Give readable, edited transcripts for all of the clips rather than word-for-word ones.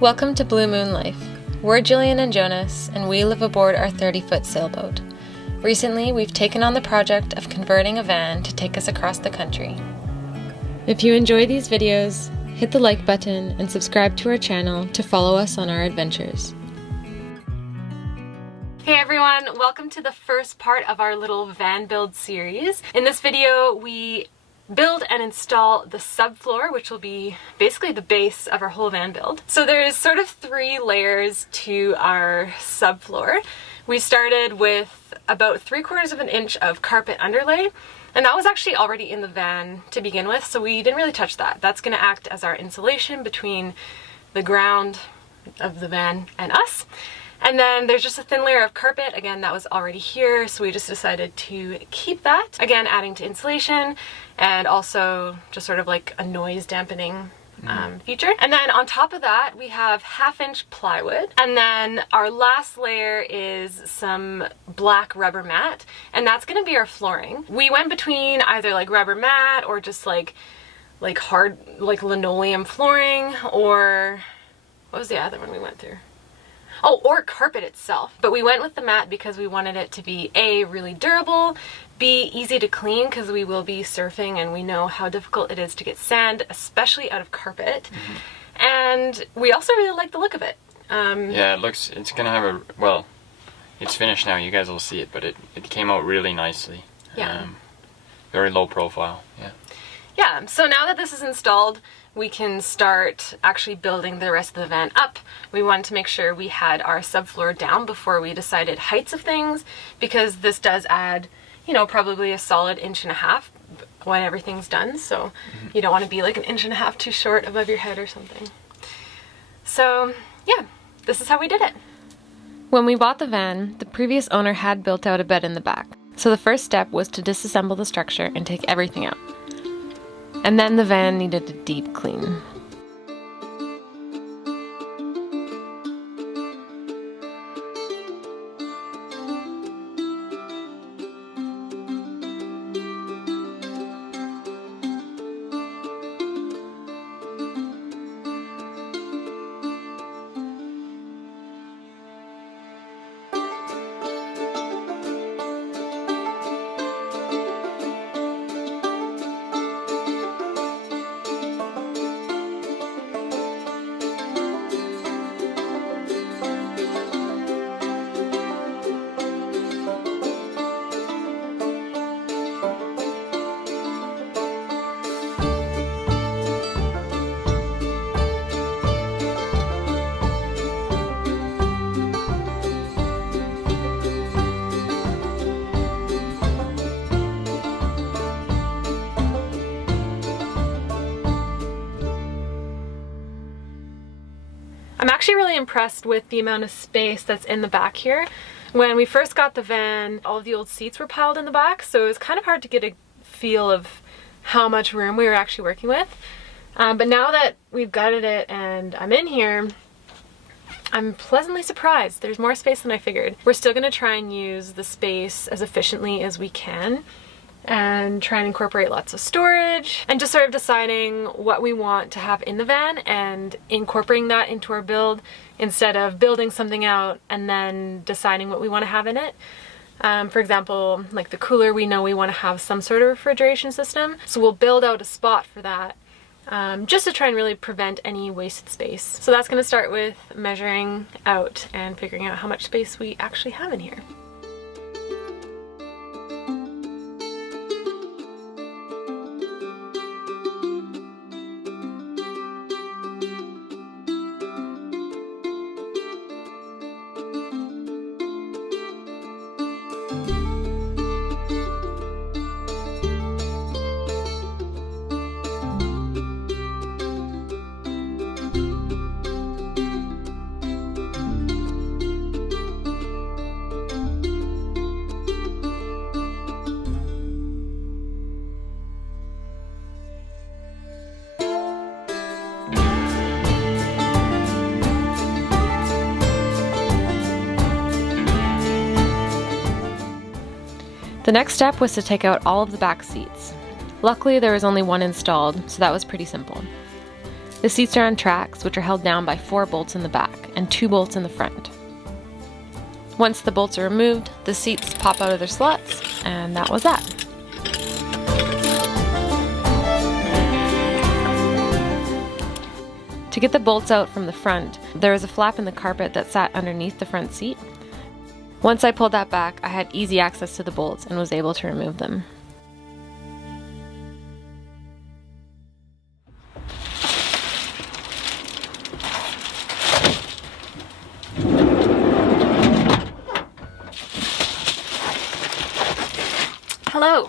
Welcome to Blue Moon Life. We're Jillian and Jonas, and we live aboard our 30-foot sailboat. Recently, we've taken on the project of converting a van to take us across the country. If you enjoy these videos, hit the like button and subscribe to our channel to follow us on our adventures. Hey everyone, welcome to the first part of our little van build series. In this video, we build and install the subfloor, which will be basically the base of our whole van build. So there's sort of 3 layers to our subfloor. We started with about 3/4 of an inch of carpet underlay, and that was actually already in the van to begin with, so we didn't really touch that. That's going to act as our insulation between the ground of the van and us. And then there's just a thin layer of carpet, again, that was already here, so we just decided to keep that. Again, adding to insulation and also just sort of like a noise dampening feature. And then on top of that, we have 1/2-inch plywood. And then our last layer is some black rubber mat, and that's gonna be our flooring. We went between either like rubber mat or just like hard, like linoleum flooring, or what was the other one we went through? Oh, or carpet itself. But we went with the mat because we wanted it to be A, really durable, B, easy to clean because we will be surfing and we know how difficult it is to get sand, especially out of carpet. And we also really like the look of it. Yeah, it's gonna have a, well, it's finished now, you guys will see it, but it came out really nicely. Yeah. Very low profile, yeah. Yeah, so now that this is installed, we can start actually building the rest of the van up. We wanted to make sure we had our subfloor down before we decided heights of things, because this does add, you know, probably a solid 1.5 inches when everything's done. So you don't want to be like 1.5 inches too short above your head or something. So yeah, this is how we did it. When we bought the van, the previous owner had built out a bed in the back. So the first step was to disassemble the structure and take everything out. And then the van needed a deep clean. I'm actually really impressed with the amount of space that's in the back here. When we first got the van, all of the old seats were piled in the back, so it was kind of hard to get a feel of how much room we were actually working with. But now that we've gutted it and I'm in here, I'm pleasantly surprised. There's more space than I figured. We're still gonna try and use the space as efficiently as we can and try and incorporate lots of storage, and just sort of deciding what we want to have in the van and incorporating that into our build instead of building something out and then deciding what we want to have in it. For example, like the cooler, we know we want to have some sort of refrigeration system, so we'll build out a spot for that just to try and really prevent any wasted space. So that's going to start with measuring out and figuring out how much space we actually have in here. The next step was to take out all of the back seats. Luckily there was only one installed, so that was pretty simple. The seats are on tracks, which are held down by 4 bolts in the back and 2 bolts in the front. Once the bolts are removed, the seats pop out of their slots, and that was that. To get the bolts out from the front, there was a flap in the carpet that sat underneath the front seat. Once I pulled that back, I had easy access to the bolts and was able to remove them. Hello!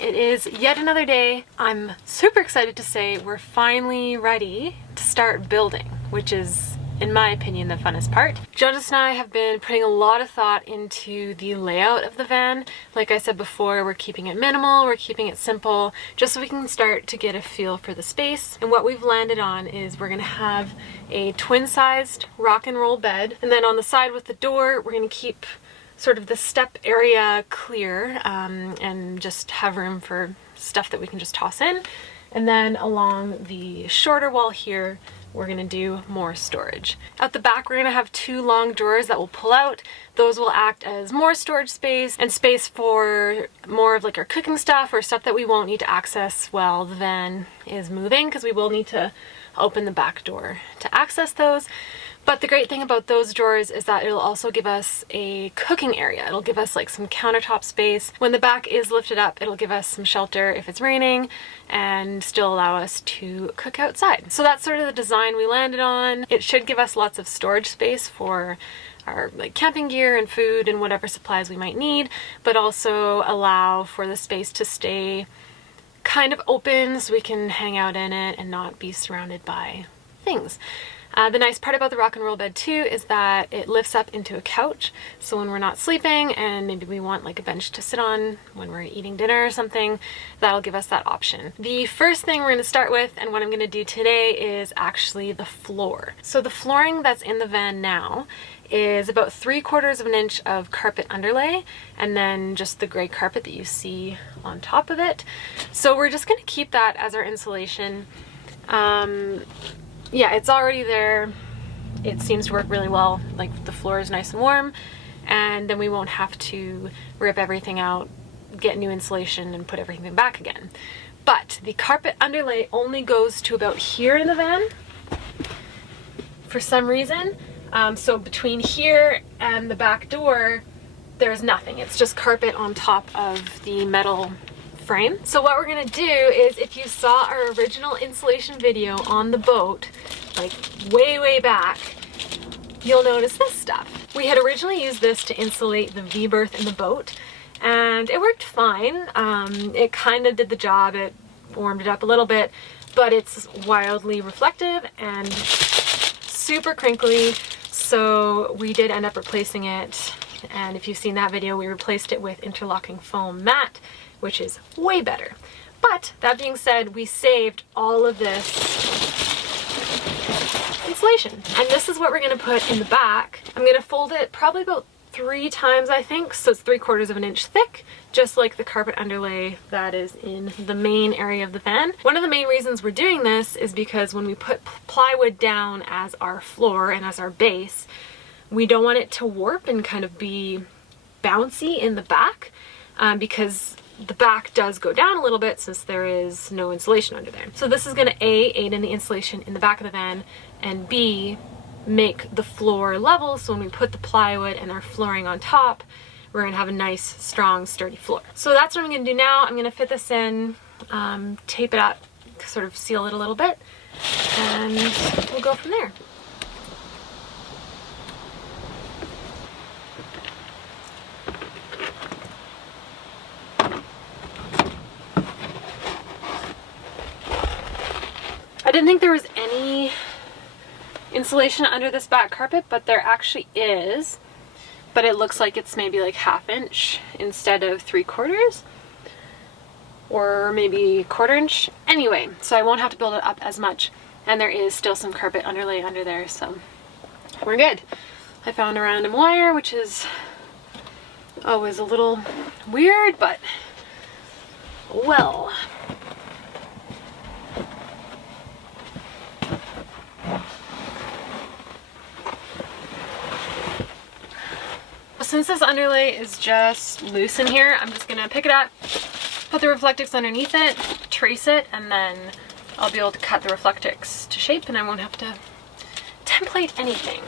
It is yet another day. I'm super excited to say we're finally ready to start building, which is, in my opinion, the funnest part. Jonas and I have been putting a lot of thought into the layout of the van. Like I said before, we're keeping it minimal, we're keeping it simple, just so we can start to get a feel for the space. And what we've landed on is we're gonna have a twin-sized rock and roll bed, and then on the side with the door, we're gonna keep sort of the step area clear and just have room for stuff that we can just toss in. And then along the shorter wall here, we're gonna do more storage. At the back, we're gonna have 2 long drawers that will pull out. Those will act as more storage space and space for more of like our cooking stuff or stuff that we won't need to access while the van is moving, because we will need to open the back door to access those. But the great thing about those drawers is that it'll also give us a cooking area. It'll give us like some countertop space. When the back is lifted up, it'll give us some shelter if it's raining and still allow us to cook outside. So that's sort of the design we landed on. It should give us lots of storage space for our like camping gear and food and whatever supplies we might need, but also allow for the space to stay kind of open so we can hang out in it and not be surrounded by things. The nice part about the rock and roll bed too is that it lifts up into a couch, so when we're not sleeping and maybe we want like a bench to sit on when we're eating dinner or something, that'll give us that option. The first thing we're going to start with, and what I'm going to do today, is actually the floor. So the flooring that's in the van now is about 3/4 of an inch of carpet underlay, and then just the gray carpet that you see on top of it. So we're just going to keep that as our insulation. Yeah, it's already there. It seems to work really well. Like the floor is nice and warm, and then we won't have to rip everything out, get new insulation, and put everything back again. But the carpet underlay only goes to about here in the van for some reason. So between here and the back door, there's nothing. It's just carpet on top of the metal frame. So what we're gonna do is, if you saw our original insulation video on the boat, like way back, you'll notice this stuff. We had originally used this to insulate the V-berth in the boat, and it worked fine. It kind of did the job. It warmed it up a little bit, but it's wildly reflective and super crinkly, so we did end up replacing it. And if you've seen that video, we replaced it with interlocking foam mat, which is way better. But that being said, we saved all of this insulation. And this is what we're gonna put in the back. I'm gonna fold it probably about 3 times, I think, so it's 3/4 of an inch thick, just like the carpet underlay that is in the main area of the van. One of the main reasons we're doing this is because when we put plywood down as our floor and as our base, we don't want it to warp and kind of be bouncy in the back, because the back does go down a little bit since there is no insulation under there. So this is going to A, aid in the insulation in the back of the van, and B, make the floor level, so when we put the plywood and our flooring on top, we're going to have a nice, strong, sturdy floor. So that's what I'm going to do now. I'm going to fit this in, tape it up, sort of seal it a little bit, and we'll go from there. I didn't think there was any insulation under this back carpet, but there actually is. But it looks like it's maybe like 1/2 inch instead of 3/4, or maybe 1/4 inch. Anyway, so I won't have to build it up as much. And there is still some carpet underlay under there, so we're good. I found a random wire, which is always a little weird, but well. since this underlay is just loose in here, I'm just gonna pick it up, put the Reflectix underneath it, trace it, and then I'll be able to cut the Reflectix to shape and I won't have to template anything.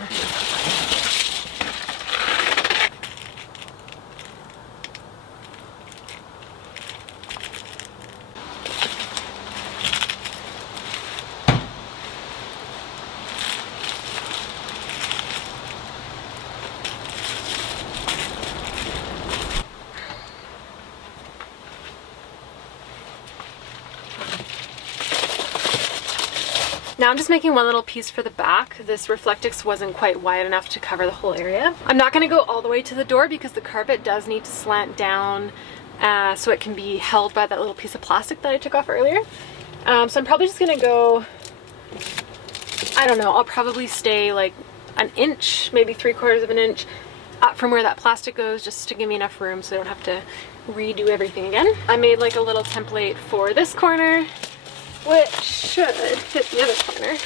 Now I'm just making one little piece for the back. This Reflectix wasn't quite wide enough to cover the whole area. I'm not going to go all the way to the door because the carpet does need to slant down so it can be held by that little piece of plastic that I took off earlier. So I'm probably just going to go, I don't know, I'll probably stay like an inch, maybe 3/4 of an inch up from where that plastic goes, just to give me enough room so I don't have to redo everything again. I made like a little template for this corner, which should fit the other corner.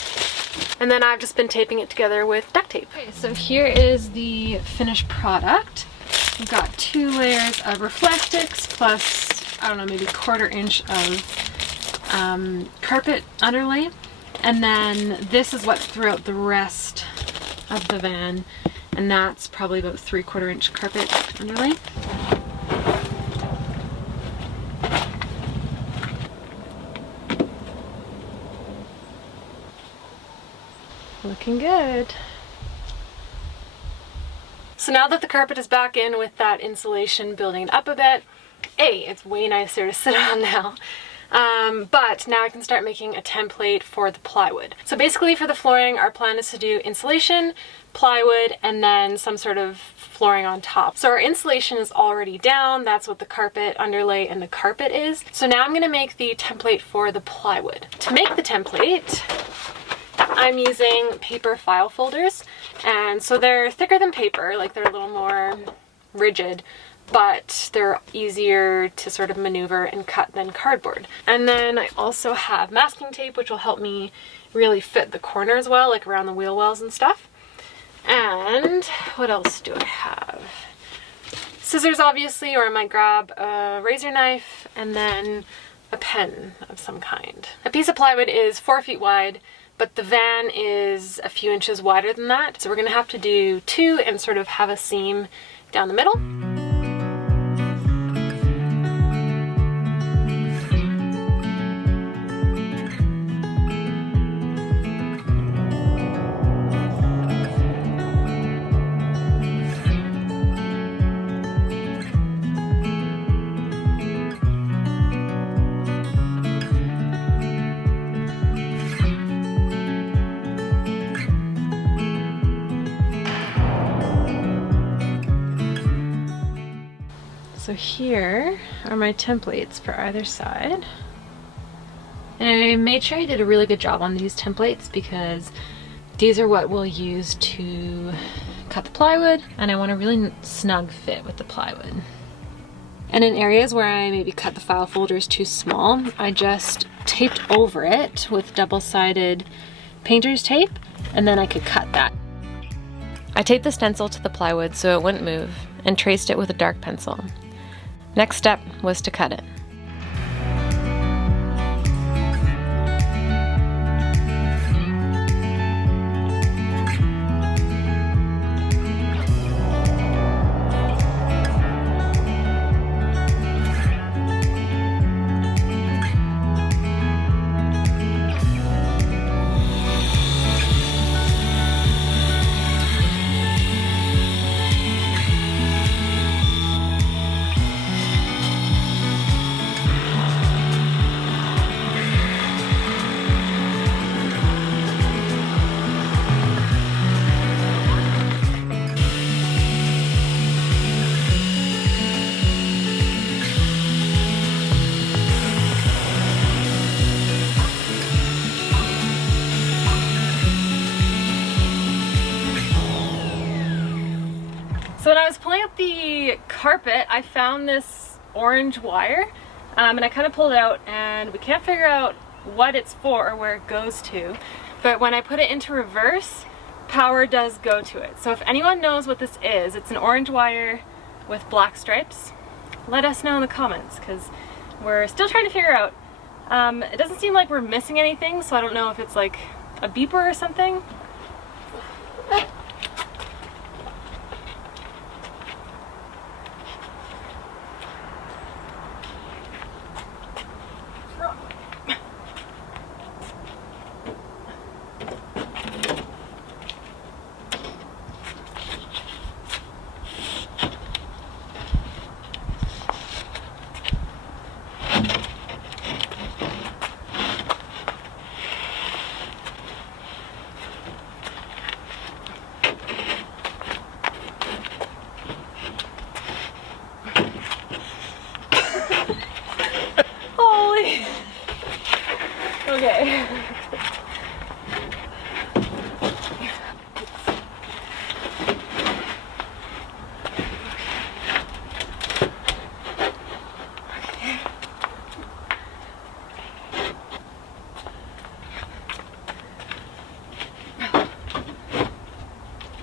And then I've just been taping it together with duct tape. Okay, so here is the finished product. We've got 2 layers of Reflectix plus, I don't know, maybe 1/4 inch of carpet underlay. And then this is what's throughout the rest of the van. And that's probably about 3/4 inch carpet underlay. Looking good. So now that the carpet is back in with that insulation building it up a bit, it's way nicer to sit on now. But now I can start making a template for the plywood. So basically for the flooring, our plan is to do insulation, plywood, and then some sort of flooring on top. So our insulation is already down. That's what the carpet underlay and the carpet is. So now I'm gonna make the template for the plywood. To make the template, I'm using paper file folders, and so they're thicker than paper, like they're a little more rigid, but they're easier to sort of maneuver and cut than cardboard. And then I also have masking tape, which will help me really fit the corners well, like around the wheel wells and stuff. And what else do I have? Scissors, obviously, or I might grab a razor knife, and then a pen of some kind. A piece of plywood is 4 feet wide, but the van is a few inches wider than that. So we're gonna have to do 2 and sort of have a seam down the middle. So here are my templates for either side. And I made sure I did a really good job on these templates because these are what we'll use to cut the plywood, and I want a really snug fit with the plywood. And in areas where I maybe cut the file folders too small, I just taped over it with double-sided painter's tape, and then I could cut that. I taped the stencil to the plywood so it wouldn't move, and traced it with a dark pencil. Next step was to cut it. So when I was pulling up the carpet, I found this orange wire, and I kind of pulled it out, and we can't figure out what it's for or where it goes to. But when I put it into reverse, power does go to it. So if anyone knows what this is, it's an orange wire with black stripes. Let us know in the comments, because we're still trying to figure out. It doesn't seem like we're missing anything, so I don't know if it's like a beeper or something. Okay.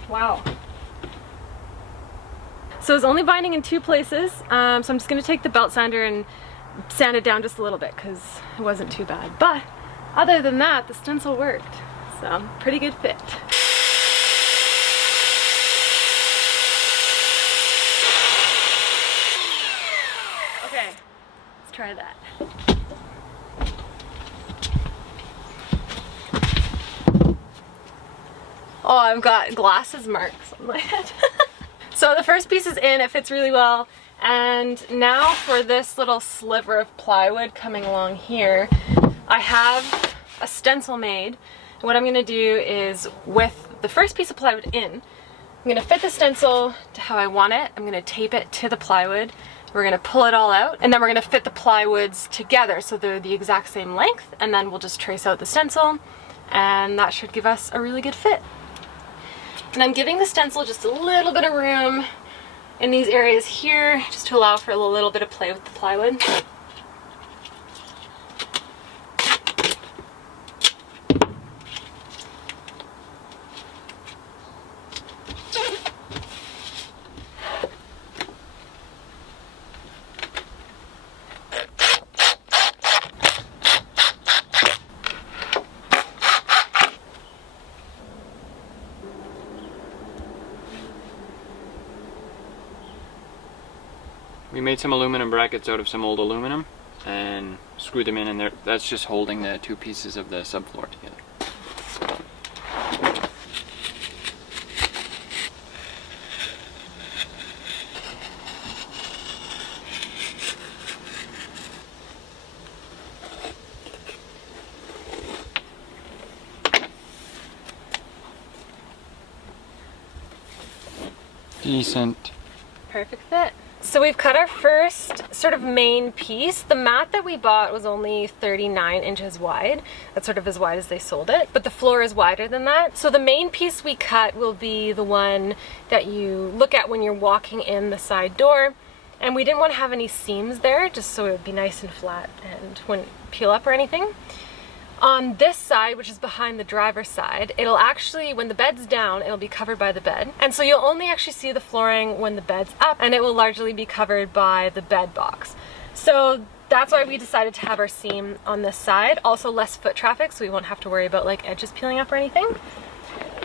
Wow. So it's only binding in 2 places, so I'm just going to take the belt sander and sand it down just a little bit because it wasn't too bad. But other than that, the stencil worked, so pretty good fit. Okay, let's try that. Oh, I've got glasses marks on my head. So the first piece is in, it fits really well. And now for this little sliver of plywood coming along here, I have a stencil made. And what I'm gonna do is, with the first piece of plywood in, I'm gonna fit the stencil to how I want it. I'm gonna tape it to the plywood. We're gonna pull it all out, and then we're gonna fit the plywoods together so they're the exact same length, and then we'll just trace out the stencil, and that should give us a really good fit. And I'm giving the stencil just a little bit of room in these areas here, just to allow for a little bit of play with the plywood. We made some aluminum brackets out of some old aluminum and screwed them in, and that's just holding the 2 pieces of the subfloor together. Decent. Perfect fit. So we've cut our first sort of main piece. The mat that we bought was only 39 inches wide. That's sort of as wide as they sold it, but the floor is wider than that. So the main piece we cut will be the one that you look at when you're walking in the side door. And we didn't want to have any seams there, just so it would be nice and flat and wouldn't peel up or anything. On this side, which is behind the driver's side, it'll actually, when the bed's down, it'll be covered by the bed. And so you'll only actually see the flooring when the bed's up, and it will largely be covered by the bed box. So that's why we decided to have our seam on this side. Also less foot traffic, so we won't have to worry about like edges peeling up or anything.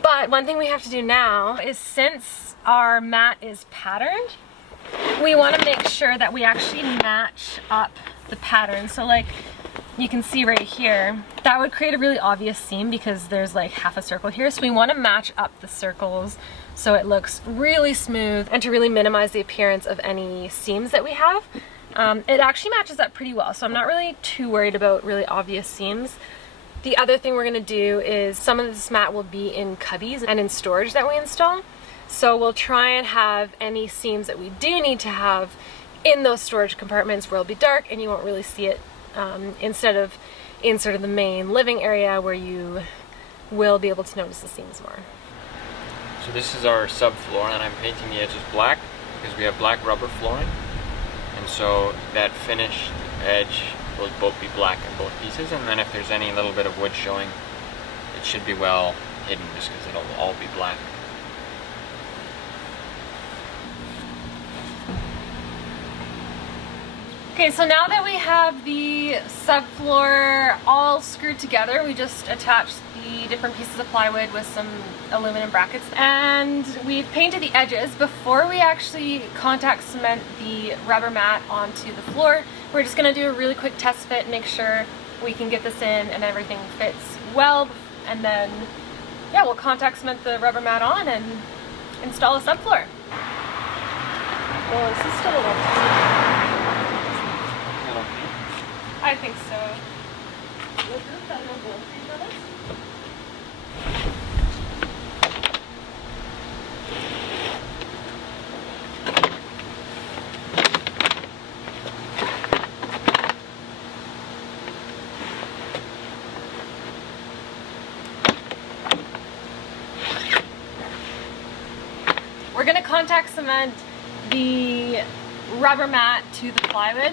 But one thing we have to do now is, since our mat is patterned, we want to make sure that we actually match up the pattern. So like, you can see right here, that would create a really obvious seam because there's like half a circle here. So we want to match up the circles so it looks really smooth, and to really minimize the appearance of any seams that we have. It actually matches up pretty well, so I'm not really too worried about really obvious seams. The other thing we're going to do is, some of this mat will be in cubbies and in storage that we install. So we'll try and have any seams that we do need to have in those storage compartments where it'll be dark and you won't really see it, instead of in sort of the main living area where you will be able to notice the seams more. So this is our subfloor, and I'm painting the edges black because we have black rubber flooring, and so that finished edge will both be black in both pieces, and then if there's any little bit of wood showing, it should be well hidden just because it'll all be black. Okay, so now that we have the subfloor all screwed together, we just attached the different pieces of plywood with some aluminum brackets, and we've painted the edges. Before we actually contact cement the rubber mat onto the floor, we're just gonna do a really quick test fit, make sure we can get this in and everything fits well, and then yeah, we'll contact cement the rubber mat on and install a subfloor. Well, this is still a little I think so. We're going to contact cement the rubber mat to the plywood.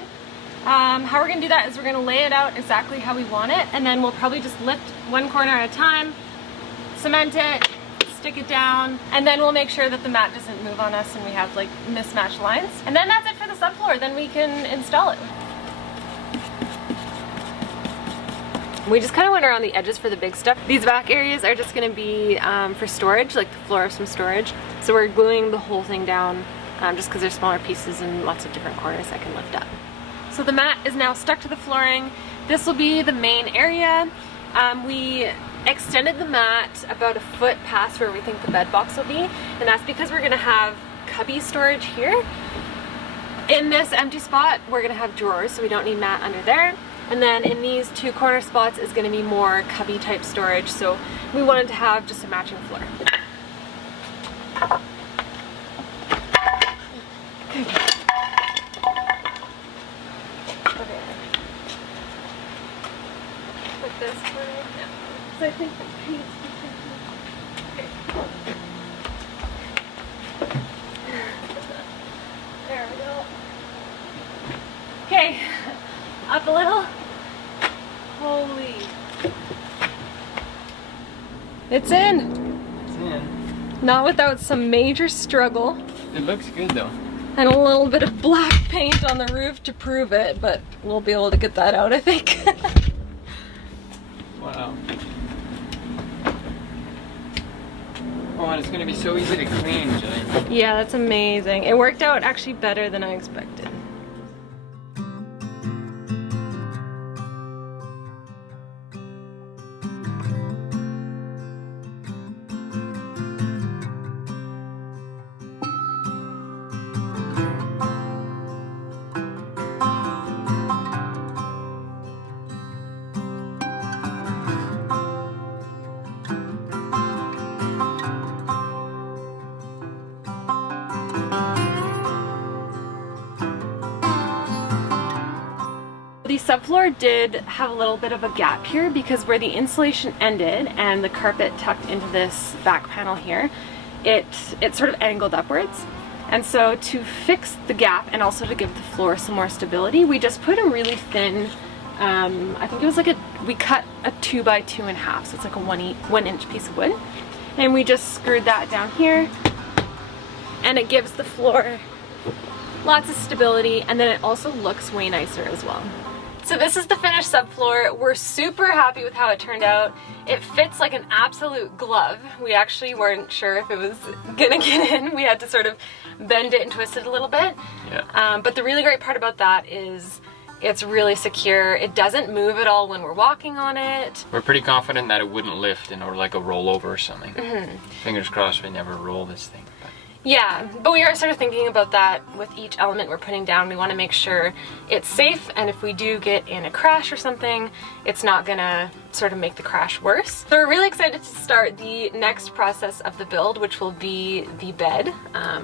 How we're going to do that is we're going to lay it out exactly how we want it, and then we'll probably just lift one corner at a time, cement it, stick it down, and then we'll make sure that the mat doesn't move on us and we have like mismatched lines. And then that's it for the subfloor, then we can install it. We just kind of went around the edges for the big stuff. These back areas are just going to be for storage, like the floor of some storage. So we're gluing the whole thing down just because there's smaller pieces and lots of different corners I can lift up. So the mat is now stuck to the flooring. This will be the main area. We extended the mat about a foot past where we think the bed box will be, and that's because we're gonna have cubby storage here. In this empty spot, we're gonna have drawers, so we don't need mat under there. And then in these two corner spots is gonna be more cubby type storage, so we wanted to have just a matching floor. This way. No. So I think the paint's okay. There we go. Okay, up a little. Holy. It's in. It's in. Not without some major struggle. It looks good though. And a little bit of black paint on the roof to prove it, but we'll be able to get that out, I think. Wow. Oh, and it's gonna be so easy to clean, Jillian. Yeah, that's amazing. It worked out actually better than I expected. The subfloor did have a little bit of a gap here because where the insulation ended and the carpet tucked into this back panel here, it sort of angled upwards. And so to fix the gap and also to give the floor some more stability, we just put a really thin, I think it was like we cut a 2 by 2.5, so it's like a 1 inch piece of wood. And we just screwed that down here, and it gives the floor lots of stability, and then it also looks way nicer as well. So this is the finished subfloor. We're super happy with how it turned out. It fits like an absolute glove. We actually weren't sure if it was gonna get in. We had to sort of bend it and twist it a little bit. Yeah. But the really great part about that is it's really secure. It doesn't move at all when we're walking on it. We're pretty confident that it wouldn't lift or like a rollover or something. Mm-hmm. Fingers crossed we never roll this thing. But. Yeah, but we are sort of thinking about that with each element we're putting down. We want to make sure it's safe, and if we do get in a crash or something, it's not gonna sort of make the crash worse. So we're really excited to start the next process of the build, which will be the bed,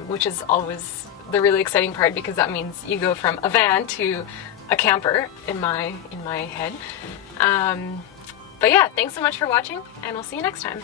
which is always the really exciting part because that means you go from a van to a camper in my head. But yeah, thanks so much for watching, and we'll see you next time.